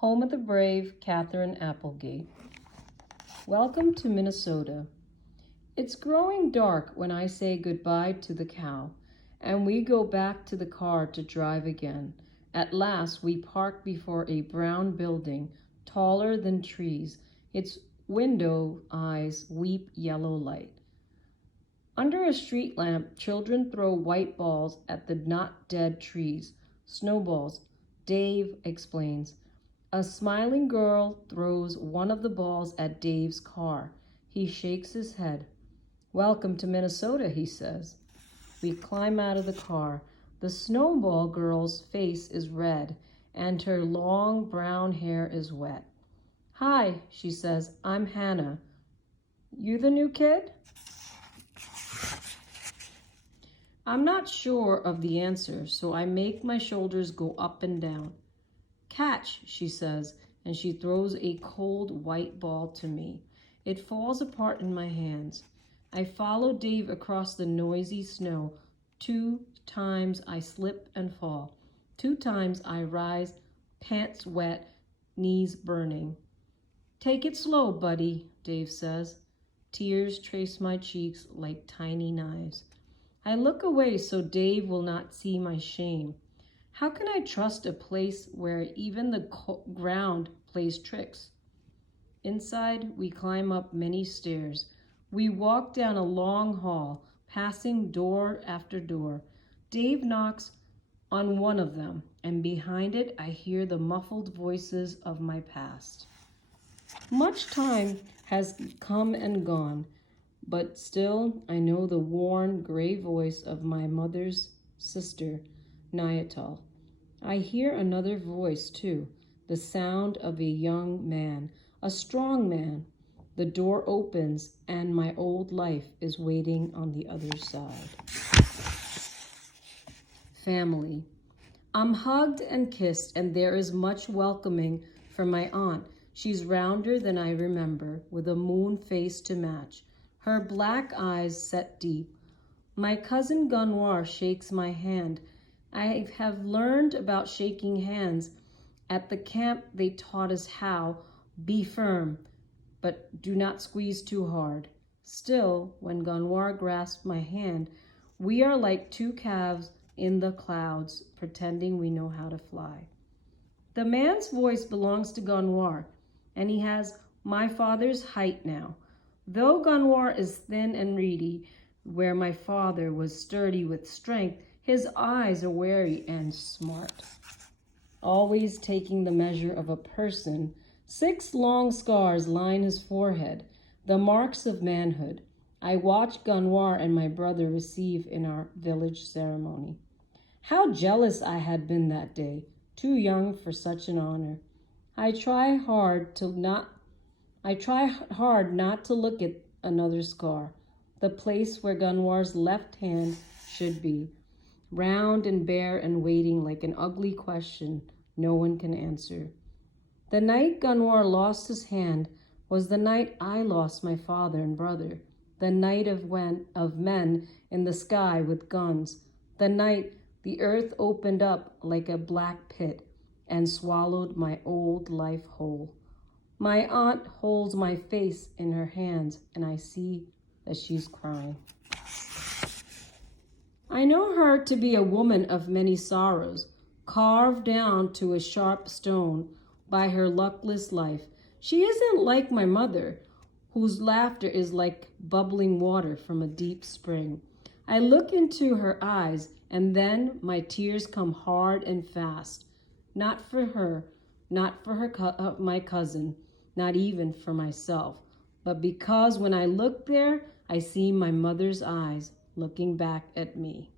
home of the brave Catherine Applegate. Welcome to Minnesota. It's growing dark when I say goodbye to the cow, and we go back to the car to drive again. At last, we park before a brown building, taller than trees. Its window eyes weep yellow light. Under a street lamp, children throw white balls at the not dead trees. Snowballs, Dave explains. A smiling girl throws one of the balls at Dave's car. He shakes his head. Welcome to Minnesota, he says. We climb out of the car. The snowball girl's face is red, and her long brown hair is wet. Hi, she says, I'm Hannah. You the new kid? I'm not sure of the answer, so I make my shoulders go up and down. Catch, she says, and she throws a cold white ball to me. It falls apart in my hands. I follow Dave across the noisy snow. 2 times I slip and fall. 2 times I rise, pants wet, knees burning. Take it slow, buddy, Dave says. Tears trace my cheeks like tiny knives. I look away so Dave will not see my shame. How can I trust a place where even the ground plays tricks? Inside, we climb up many stairs. We walk down a long hall, passing door after door. Dave knocks on one of them, and behind it, I hear the muffled voices of my past. Much time has come and gone, but still I know the worn, gray voice of my mother's sister, Niatal. I hear another voice, too, the sound of a young man, a strong man. The door opens, and my old life is waiting on the other side. Family. I'm hugged and kissed, and there is much welcoming from my aunt. She's rounder than I remember, with a moon face to match. Her black eyes set deep. My cousin Gunwar shakes my hand. I have learned about shaking hands. At the camp, they taught us how. Be firm, but do not squeeze too hard. Still, when Gunwar grasps my hand, we are like 2 calves in the clouds, pretending we know how to fly. The man's voice belongs to Gunwar, and he has my father's height now. Though Gunwar is thin and reedy, where my father was sturdy with strength, his eyes are wary and smart. Always taking the measure of a person, 6 long scars line his forehead, the marks of manhood. I watch Gunwar and my brother receive in our village ceremony. How jealous I had been that day, too young for such an honor. I try hard not to look at another scar, the place where Gunwar's left hand should be, round and bare and waiting like an ugly question no one can answer. The night Gunwar lost his hand was the night I lost my father and brother, the night of men in the sky with guns, the night the earth opened up like a black pit and swallowed my old life whole. My aunt holds my face in her hands, and I see that she's crying. I know her to be a woman of many sorrows, carved down to a sharp stone by her luckless life. She isn't like my mother, whose laughter is like bubbling water from a deep spring. I look into her eyes, and then my tears come hard and fast. Not for her, not for my cousin, not even for myself, but because when I look there, I see my mother's eyes looking back at me.